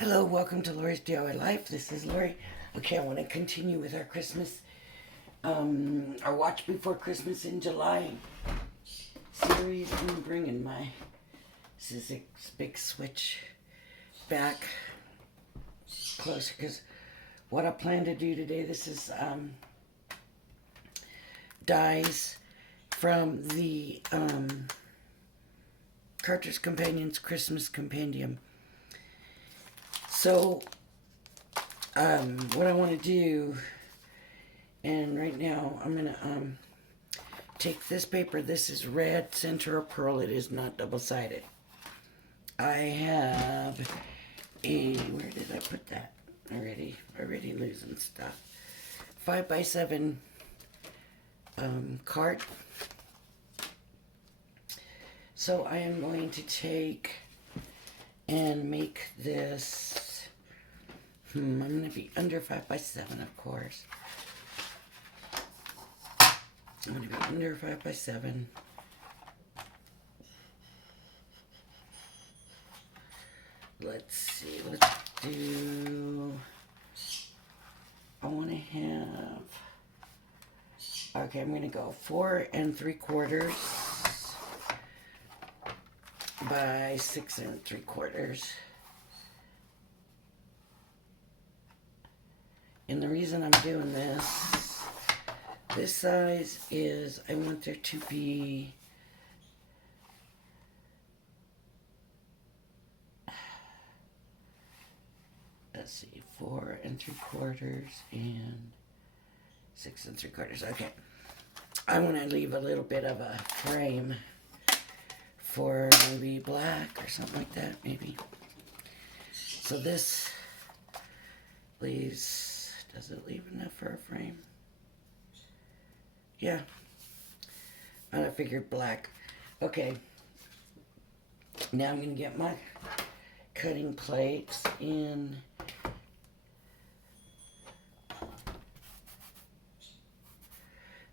Hello, welcome to Lori's DIY Life. This is Lori. Okay, I want to continue with our Christmas, our Watch Before Christmas in July series. I'm bringing my Sizzix big switch back closer because what I plan to do today, this is dies from the Christmas Compendion's Christmas Compendium. So, what I want to do, and right now I'm going to take this paper. This is red centura pearl. It is not double-sided. I have a, where did I put that? Already losing stuff. 5x7 card. So I am going to take and make this, I'm going to be under 5x7, of course. I'm going to be under 5x7. Let's see, let's do, I want to have, okay, I'm going to go 4 3/4 by 6 3/4. And the reason I'm doing this size is I want there to be let's see, 4 3/4 and 6 3/4. Okay. I want to leave a little bit of a frame for maybe black or something like that, maybe. So this leaves, does it leave enough for a frame? Yeah. I figured black. Okay. Now I'm going to get my cutting plates in.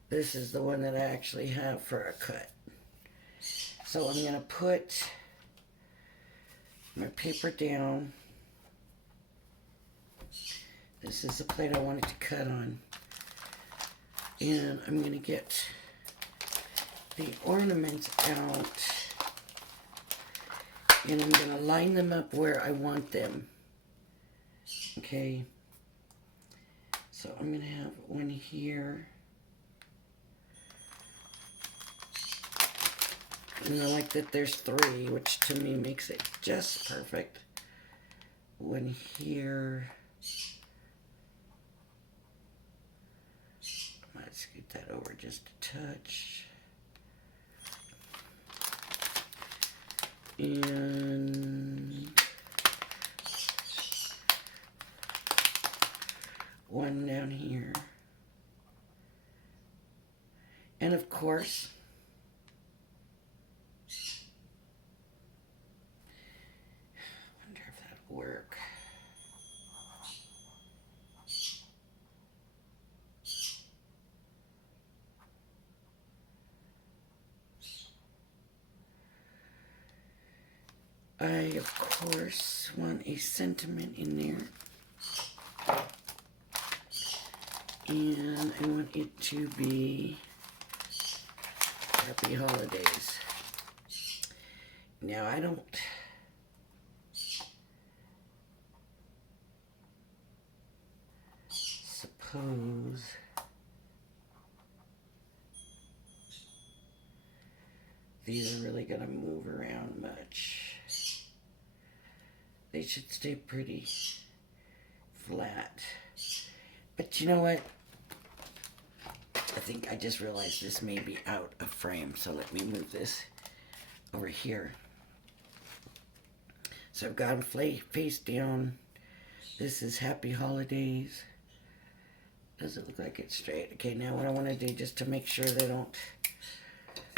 This is the one that I actually have for a cut. So I'm going to put my paper down. This is the plate I wanted to cut on. And I'm going to get the ornaments out. And I'm going to line them up where I want them. Okay. So I'm going to have one here. And I like that there's 3, which to me makes it just perfect. One here. I might scoot that over just a touch. And one down here. And of course, work. I, of course, want a sentiment in there. And I want it to be Happy Holidays. Now, I don't suppose these are really going to move around much. They should stay pretty flat. But you know what? I think I just realized this may be out of frame, so let me move this over here. So I've got them face down. This is Happy Holidays. Doesn't look like it's straight. Okay, now what I want to do, just to make sure they don't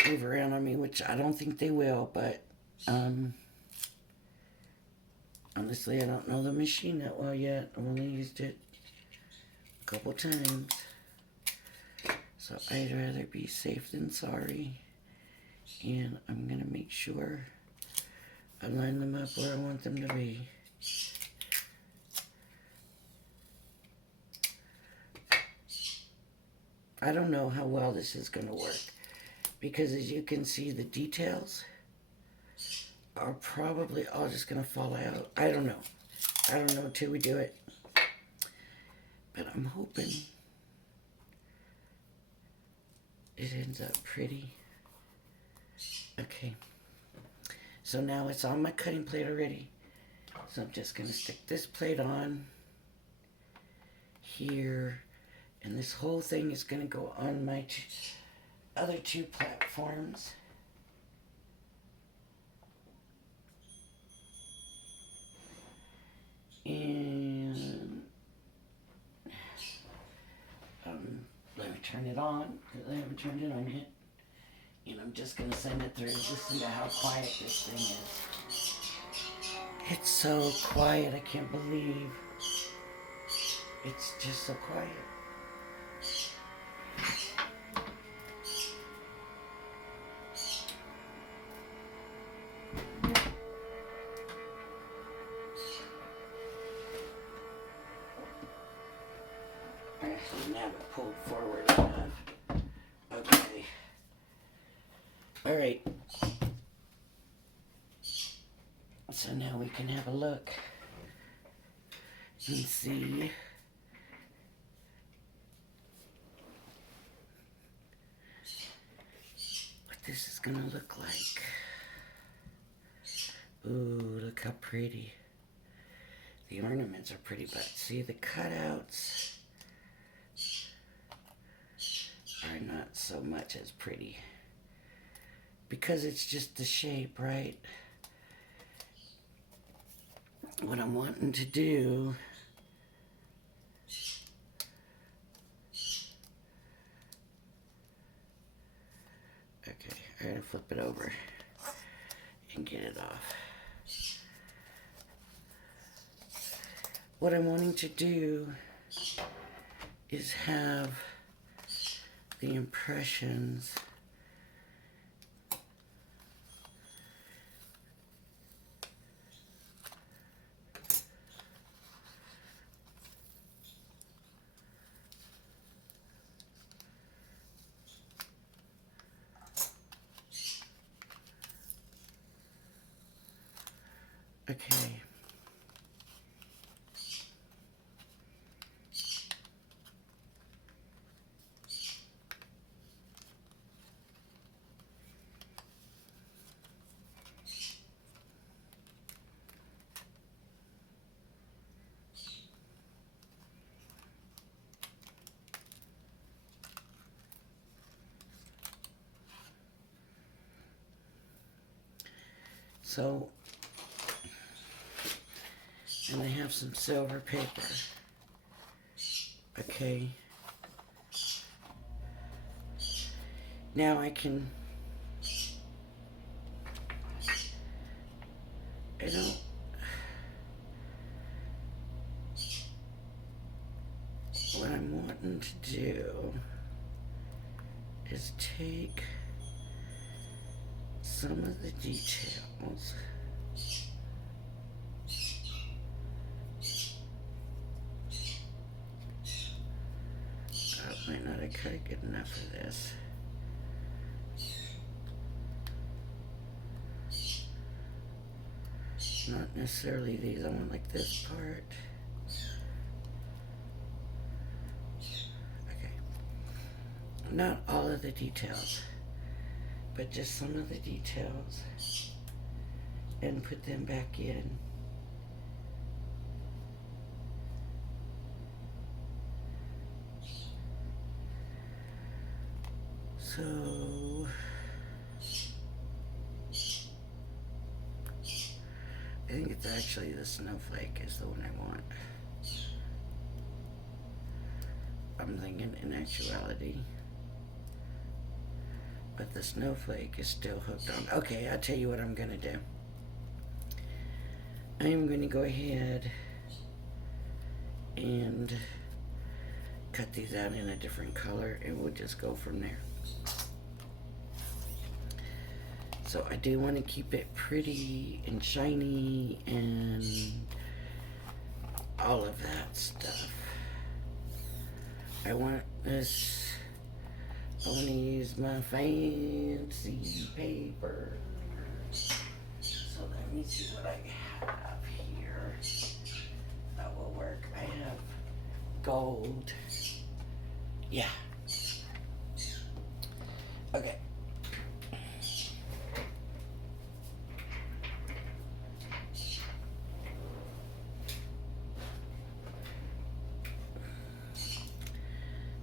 move around on me, which I don't think they will, but honestly, I don't know the machine that well yet. I've only used it a couple times. So I'd rather be safe than sorry. And I'm going to make sure I line them up where I want them to be. I don't know how well this is going to work, because as you can see, the details are probably all just going to fall out. I don't know. I don't know until we do it. But I'm hoping it ends up pretty. Okay. So now it's on my cutting plate already. So I'm just going to stick this plate on here. And this whole thing is going to go on my other two platforms. And let me turn it on, because I haven't turned it on yet. And I'm just going to send it through. Listen to how quiet this thing is. It's so quiet, I can't believe. It's just so quiet. I actually have it pulled forward enough. Okay. Alright. So now we can have a look and see what this is gonna look like. Ooh, look how pretty. The ornaments are pretty, but see, the cutouts are not so much as pretty, because it's just the shape, right? What I'm wanting to do okay, I gotta flip it over and get it off. What I'm wanting to do is have the impressions okay. So, and I have some silver paper. Okay. Now I don't, what I'm wanting to do is take some of the details might not have cut good enough for this. Not necessarily these, I want like this part. Okay. Not all of the details, but just some of the details, and put them back in. So I think it's actually the snowflake is the one I want. I'm thinking in actuality. But the snowflake is still hooked on. Okay, I'll tell you what I'm going to do. I am going to go ahead and cut these out in a different color, and we'll just go from there. So I do want to keep it pretty and shiny and all of that stuff. I want this I want to use my fancy paper. So let me see what I have here. That will work. I have gold. Yeah. Okay.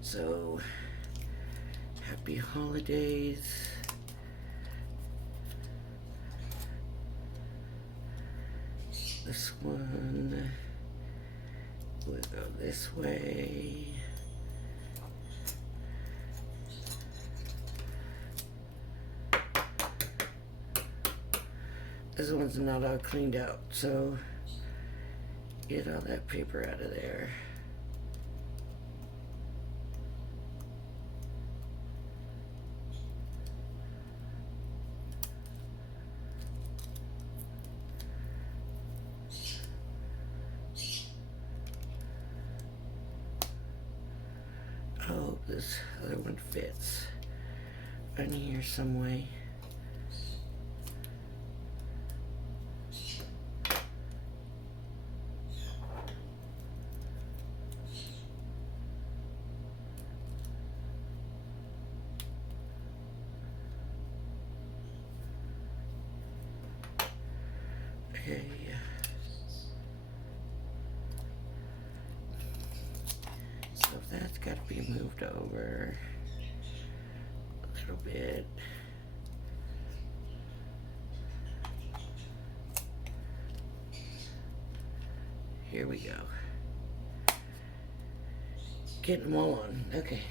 So, happy holidays. This one will go this way. This one's not all cleaned out, so get all that paper out of there. I hope this other one fits in here some way. Okay. So that's got to be moved over a little bit. Here we go. Getting them all on. Okay.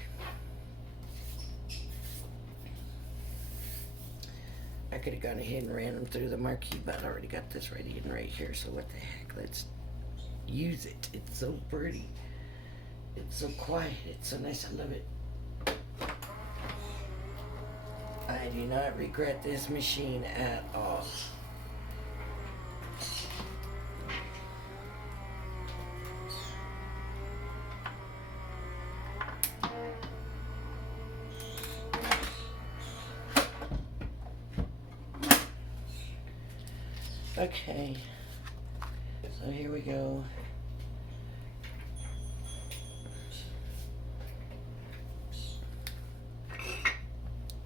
I could have gone ahead and ran them through the marquee, but I already got this ready and right here, so what the heck, let's use it. It's so pretty. It's so quiet. It's so nice. I love it. I do not regret this machine at all. Okay, so here we go.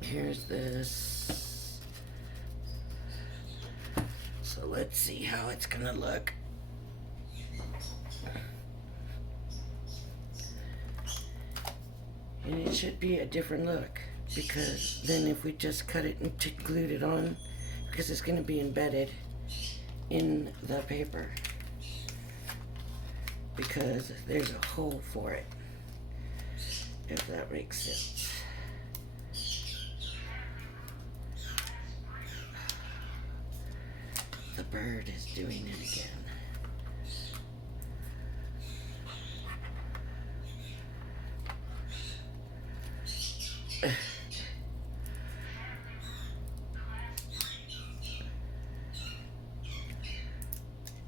Here's this. So let's see how it's gonna look. And it should be a different look, because then if we just cut it and glued it on, because it's gonna be embedded in the paper, because there's a hole for it, if that makes sense. The bird is doing it again.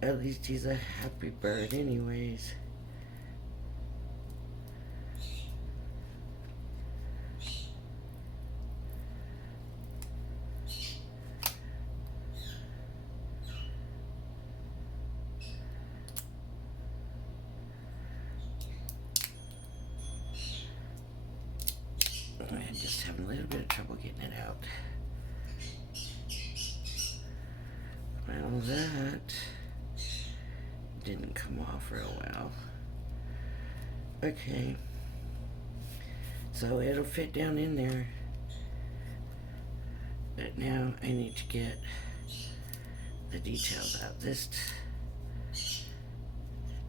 At least he's a happy bird anyways. I'm just having a little bit of trouble getting it out. Well, that didn't come off real well. Okay, so it'll fit down in there, but now I need to get the details out. This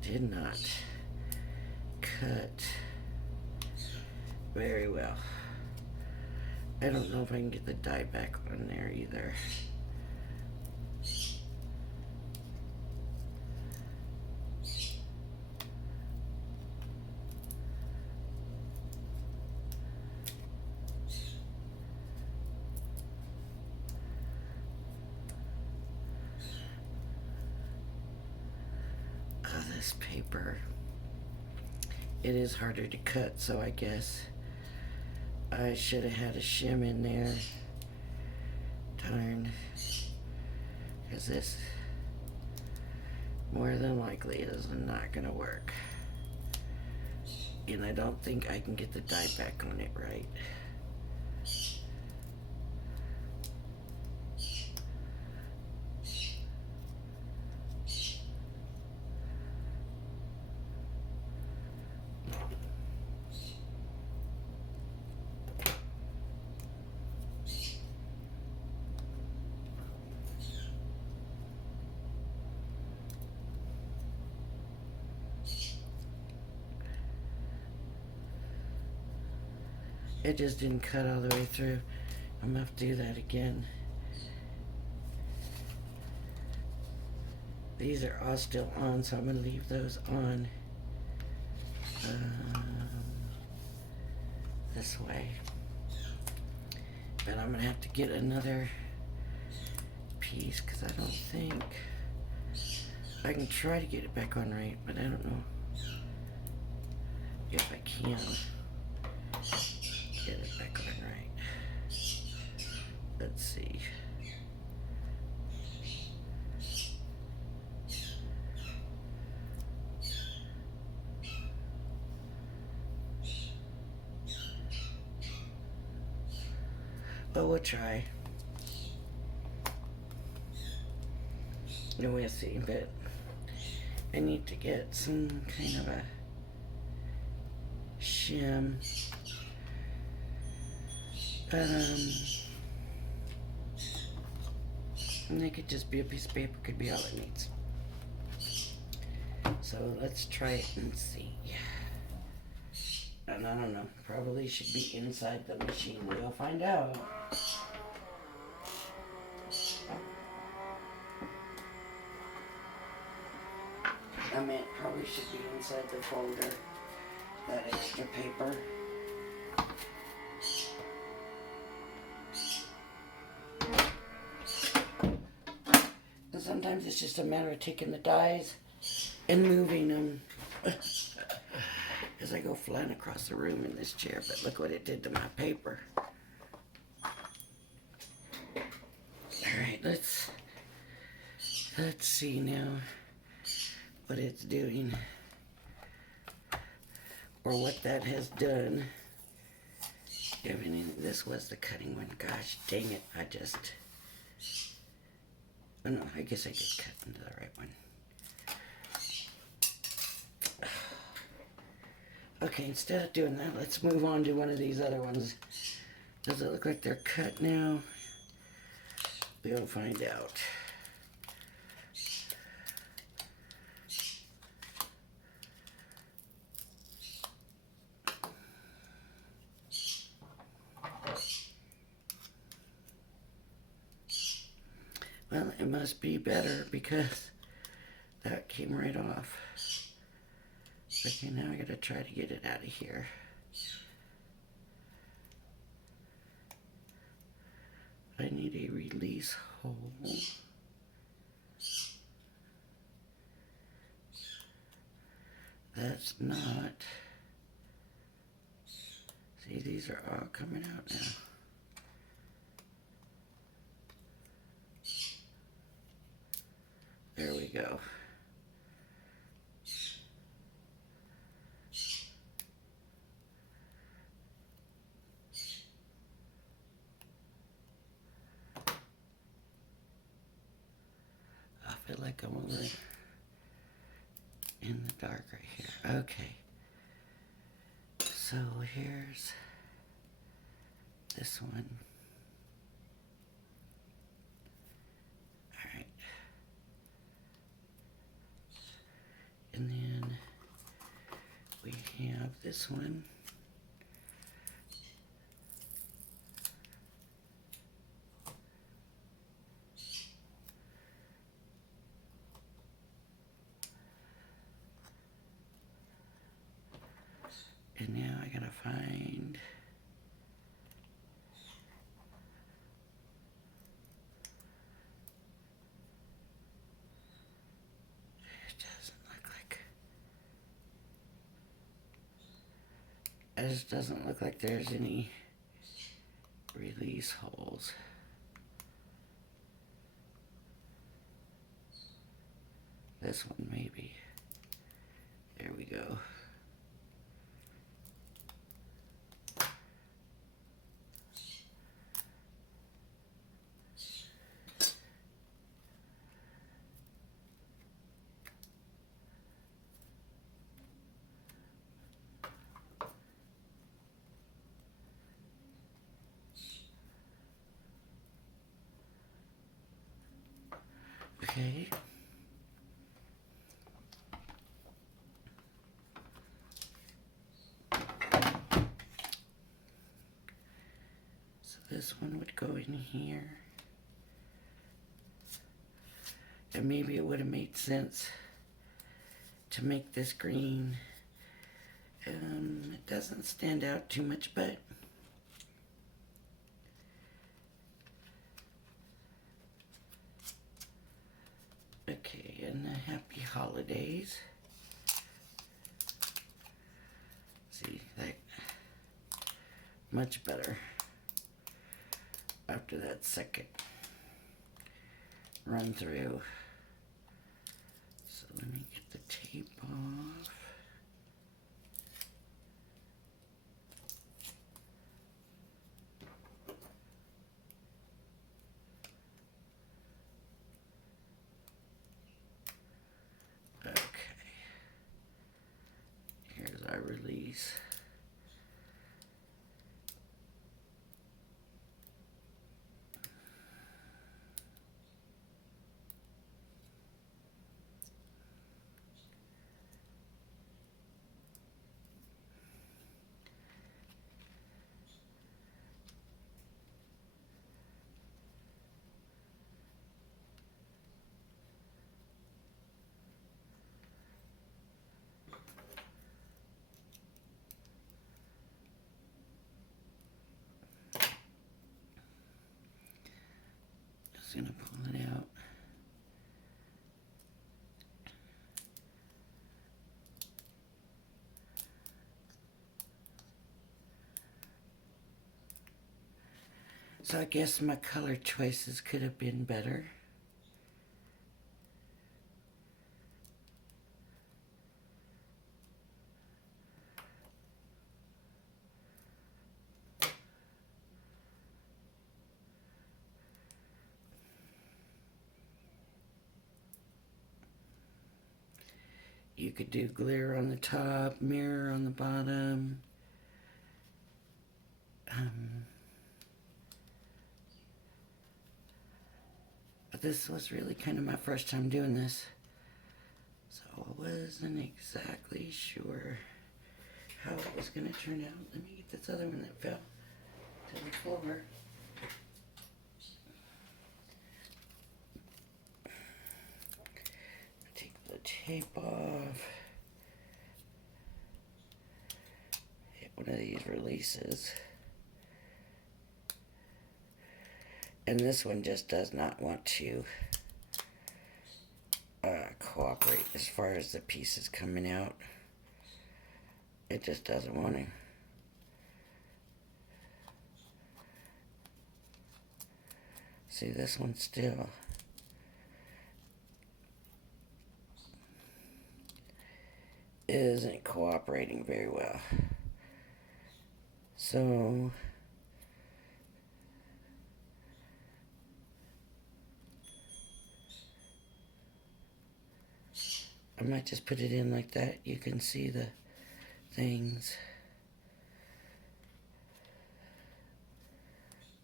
did not cut very well. I don't know if I can get the die back on there either. This paper, it is harder to cut, so I guess I should have had a shim in there. Darn. Because this more than likely is not going to work. And I don't think I can get the dye back on it right. It just didn't cut all the way through. I'm gonna have to do that again. These are all still on, so I'm gonna leave those on this way. But I'm gonna have to get another piece because I don't think I can try to get it back on right, but I don't know if I can get it back on right. Let's see. But we'll try. And we'll see, but I need to get some kind of a shim. And it could just be a piece of paper, could be all it needs. So let's try it and see. And I don't know, probably should be inside the machine. We'll find out. I meant probably should be inside the folder, that extra paper. And sometimes it's just a matter of taking the dies and moving them. As I go flying across the room in this chair, but look what it did to my paper. Alright, let's see now what it's doing, or what that has done. This was the cutting one. Gosh dang it, oh no, I guess I did cut into the right one. Okay, instead of doing that, let's move on to one of these other ones. Does it look like they're cut now? We'll find out. Well, it must be better because that came right off. Okay, now I gotta try to get it out of here. I need a release hole. That's not. See, these are all coming out now. There we go. I feel like I'm over in the dark right here. Okay. So here's this one. Alright. And then we have this one. And now I gotta find it just doesn't look like there's any these holes. This one maybe. There we go. Okay. So this one would go in here. And maybe it would have made sense to make this green. It doesn't stand out too much, but okay, and the happy holidays. See, that much better after that second run through. So let me get the tape off. Okay. Here's our release. Just gonna pull it out. So I guess my color choices could have been better. You could do glitter on the top, mirror on the bottom. But this was really kind of my first time doing this, so I wasn't exactly sure how it was going to turn out. Let me get this other one that fell to the floor. Take the tape off. Hit one of these releases. And this one just does not want to cooperate as far as the pieces coming out. It just doesn't want to. See, this one still isn't cooperating very well. So I might just put it in like that. You can see the things.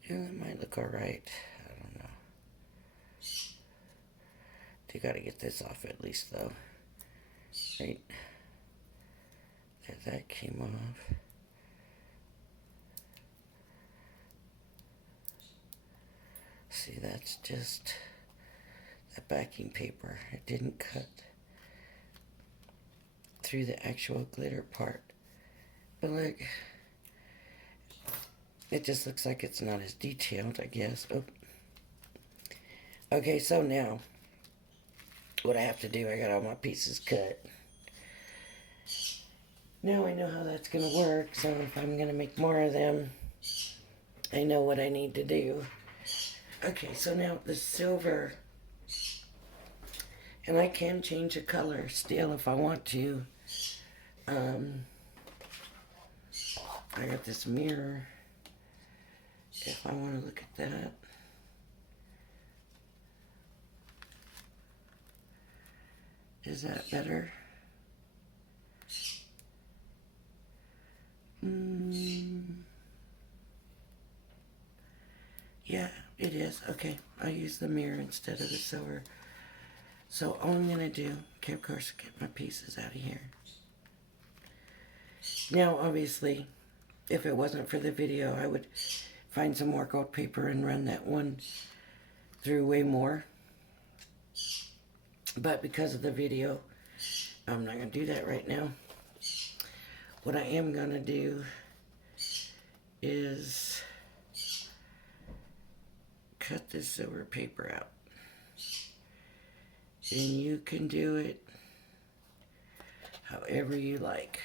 Yeah, that might look alright. I don't know. You gotta get this off at least though. Right. There, that came off. See, that's just the backing paper. It didn't cut through the actual glitter part. But look, it just looks like it's not as detailed, I guess. Oh. Okay, so now, what I have to do, I got all my pieces cut. Now I know how that's going to work, so if I'm going to make more of them, I know what I need to do. Okay, so now the silver, and I can change the color still if I want to. I got this mirror if I want to look at that. Is that better? Yeah, it is. Okay, I'll use the mirror instead of the silver. So all I'm going to do, okay, of course, get my pieces out of here. Now, obviously, if it wasn't for the video, I would find some more gold paper and run that one through way more. But because of the video, I'm not going to do that right now. What I am going to do is cut this silver paper out. And you can do it however you like.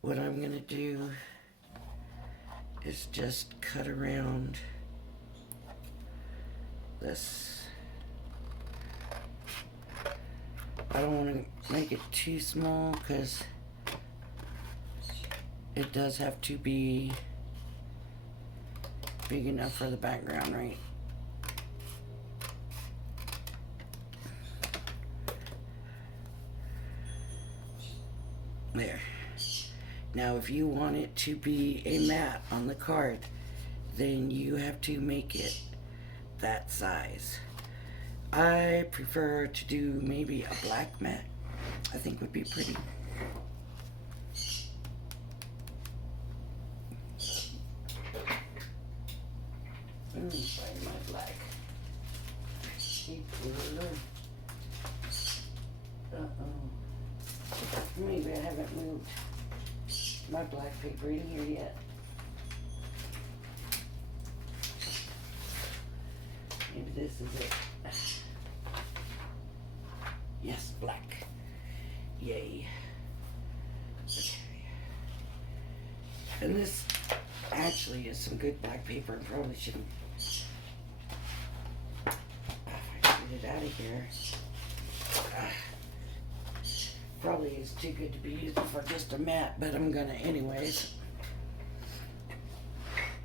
What I'm going to do is just cut around this. I don't want to make it too small because it does have to be big enough for the background, right? There. Now if you want it to be a matte on the card, then you have to make it that size. I prefer to do maybe a black matte. I think would be pretty. Let me find my black. Maybe I haven't moved my black paper in here yet. Maybe this is it. Yes, black. Yay. Okay. And this actually is some good black paper. I probably shouldn't. If I get it out of here. Probably is too good to be used for just a matte, but I'm gonna anyways.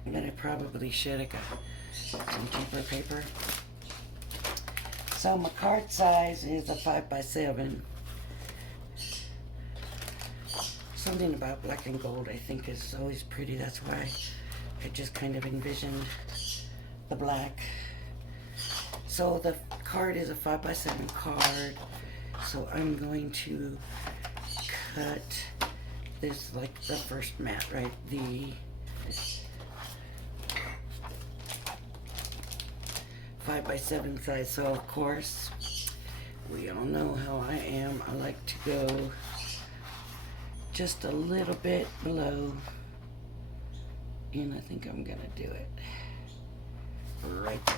But I probably should have got some cheaper paper. So my card size is a 5x7. Something about black and gold I think is always pretty. That's why I just kind of envisioned the black. So the card is a 5x7 card. So I'm going to cut this like the first mat, right? The 5x7 size. So of course, we all know how I am. I like to go just a little bit below. And I think I'm gonna do it right there.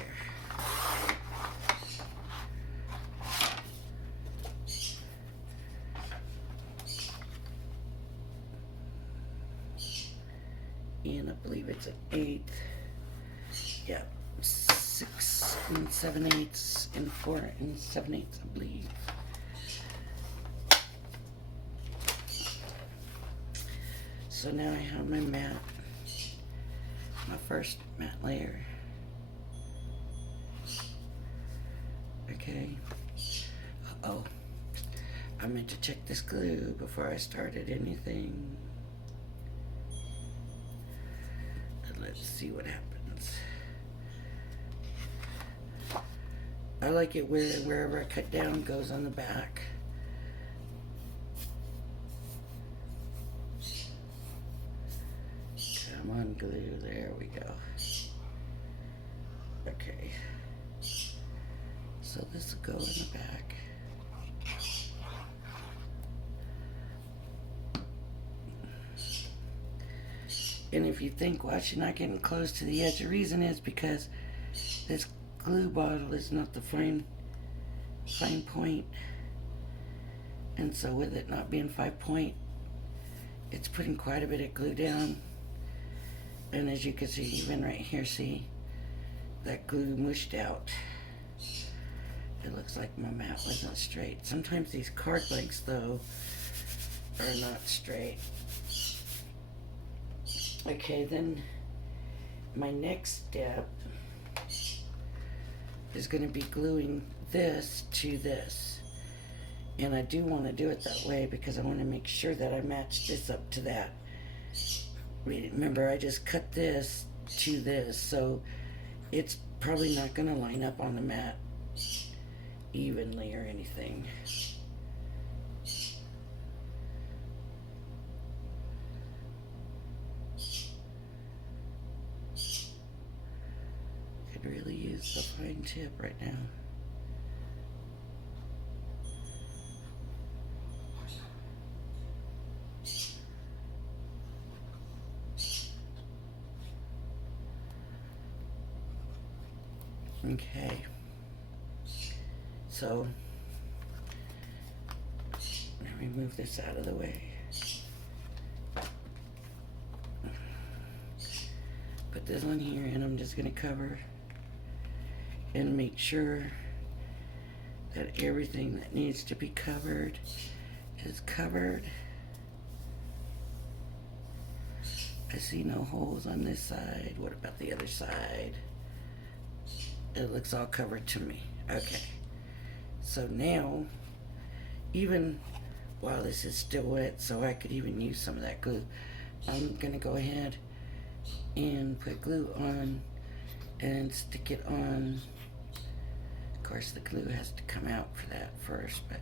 And I believe it's an 1/8. Yeah, 6 7/8 and 4 7/8, I believe. So now I have my mat, my first mat layer. Okay. Uh-oh. I meant to check this glue before I started anything. Let's see what happens. I like it wherever I cut down goes on the back. Come on, glue. There we go. Okay. So this will go in the back. And if you think, why is she not getting close to the edge? The reason is because this glue bottle is not the fine point. And so with it not being 5 point, it's putting quite a bit of glue down. And as you can see, even right here, see, that glue mushed out. It looks like my mat wasn't straight. Sometimes these card blanks, though, are not straight. Okay, then my next step is going to be gluing this to this. And I do want to do it that way because I want to make sure that I match this up to that. Remember, I just cut this to this, so it's probably not going to line up on the mat evenly or anything. Could really use the fine tip right now. Okay, so let me move this out of the way. Put this on here, and I'm just going to cover and make sure that everything that needs to be covered is covered. I see no holes on this side. What about the other side? It looks all covered to me. Okay. So now, even while this is still wet, so I could even use some of that glue, I'm going to go ahead and put glue on and stick it on. Of course, the glue has to come out for that first, but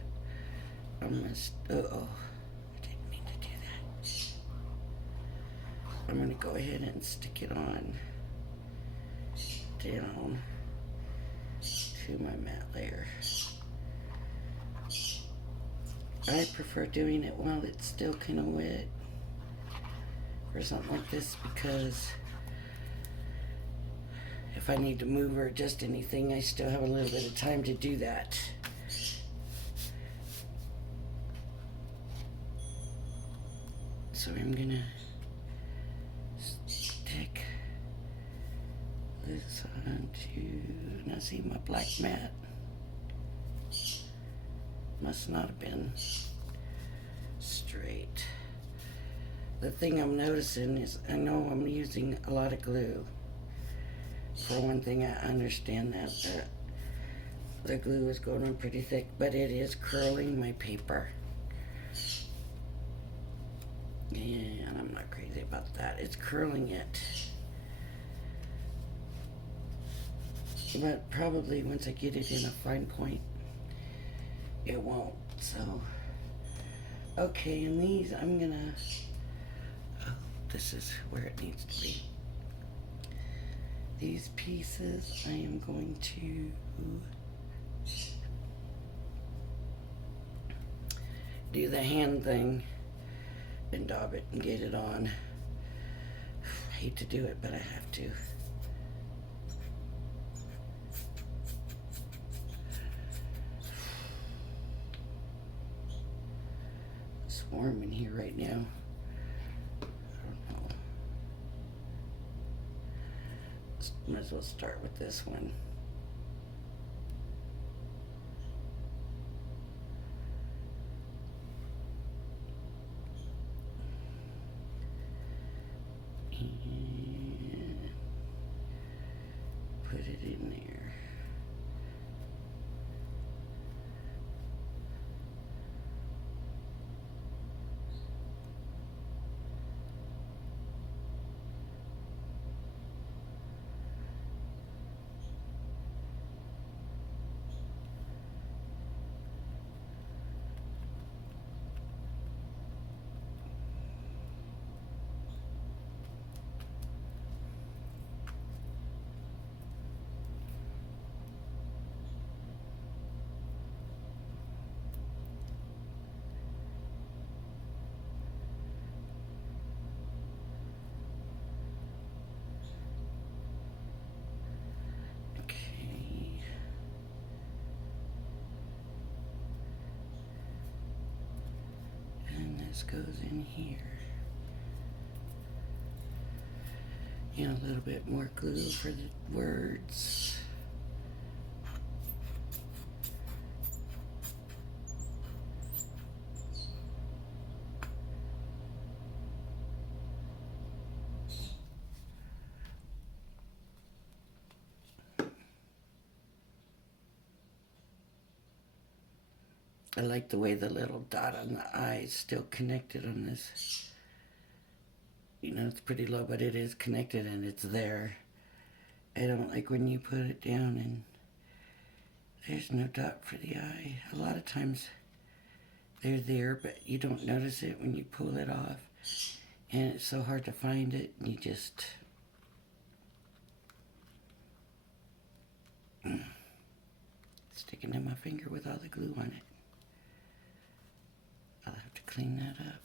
I'm going to, I didn't mean to do that. I'm going to go ahead and stick it on down to my mat layer. I prefer doing it while it's still kind of wet for something like this, because if I need to move or adjust anything, I still have a little bit of time to do that. So I'm gonna stick this onto, now see my black mat must not have been straight. The thing I'm noticing is, I know I'm using a lot of glue. For one thing, I understand that the glue is going on pretty thick, but it is curling my paper. And I'm not crazy about that. It's curling it. But probably once I get it in a fine point, it won't. So, okay, and these I'm gonna, this is where it needs to be. These pieces I am going to do the hand thing and daub it and get it on. I hate to do it, but I have to. It's warm in here right now. I don't know. Might as well start with this one. And put it in there. This goes in here. And a little bit more glue for the words. I like the way the little dot on the eye is still connected on this. You know, it's pretty low, but it is connected and it's there. I don't like when you put it down and there's no dot for the eye. A lot of times they're there, but you don't notice it when you pull it off. And it's so hard to find it, and you just... sticking in my finger with all the glue on it. I'll have to clean that up.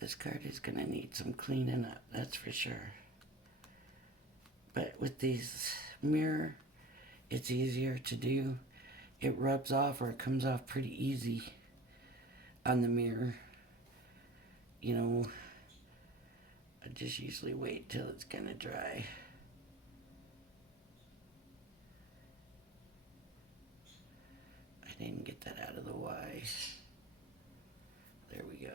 This card is going to need some cleaning up, that's for sure. But with these mirror, it's easier to do. It rubs off, or it comes off pretty easy on the mirror. You know, I just usually wait till it's kind of dry. I didn't get that out of the Y. There we go.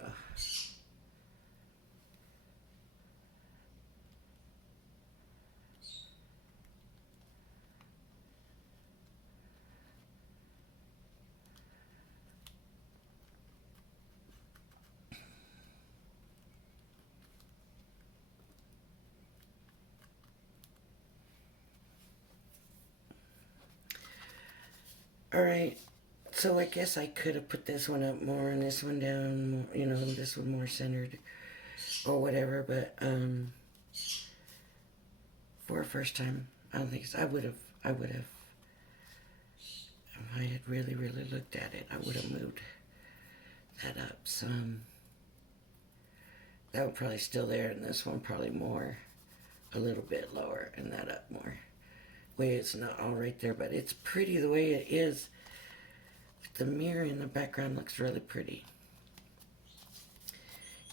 Alright, so I guess I could have put this one up more and this one down more, you know, this one more centered or whatever, but for a first time, I don't think so. I would have, if I had really looked at it, I would have moved that up some. That one probably still there, and this one probably more, a little bit lower, and that up more. Way it's not all right there, but it's pretty the way it is. The mirror in the background looks really pretty.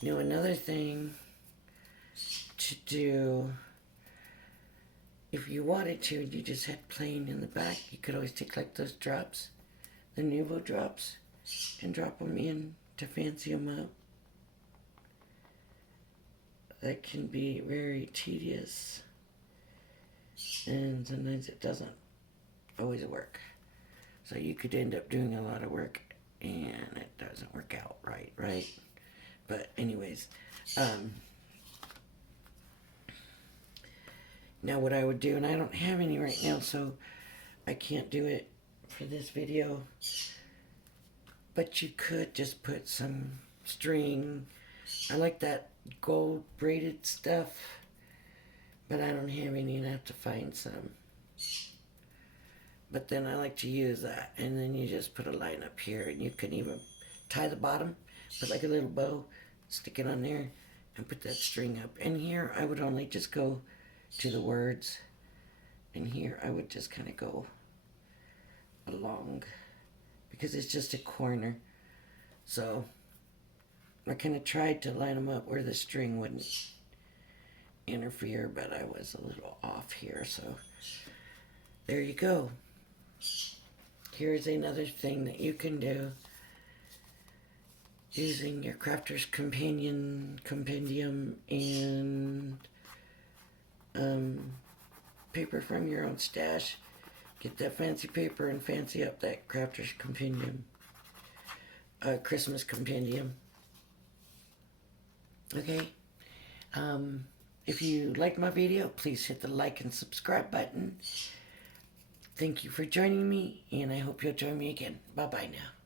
You know, another thing to do, if you wanted to, you just had plain in the back, you could always take like those drops, the Nuvo drops, and drop them in to fancy them up. That can be very tedious, and sometimes it doesn't always work. So you could end up doing a lot of work and it doesn't work out right? But anyways, now what I would do, and I don't have any right now, so I can't do it for this video, but you could just put some string. I like that gold braided stuff, but I don't have any, and I have to find some. But then I like to use that, and then you just put a line up here, and you can even tie the bottom, put like a little bow, stick it on there, and put that string up. And here I would only just go to the words, and here I would just kind of go along, because it's just a corner. So I kind of tried to line them up where the string wouldn't interfere, but I was a little off here, so there you go. Here's another thing that you can do using your Crafter's Compendium and paper from your own stash. Get that fancy paper and fancy up that Crafter's Compendium, Christmas Compendium. Okay, if you liked my video, please hit the like and subscribe button. Thank you for joining me, and I hope you'll join me again. Bye-bye now.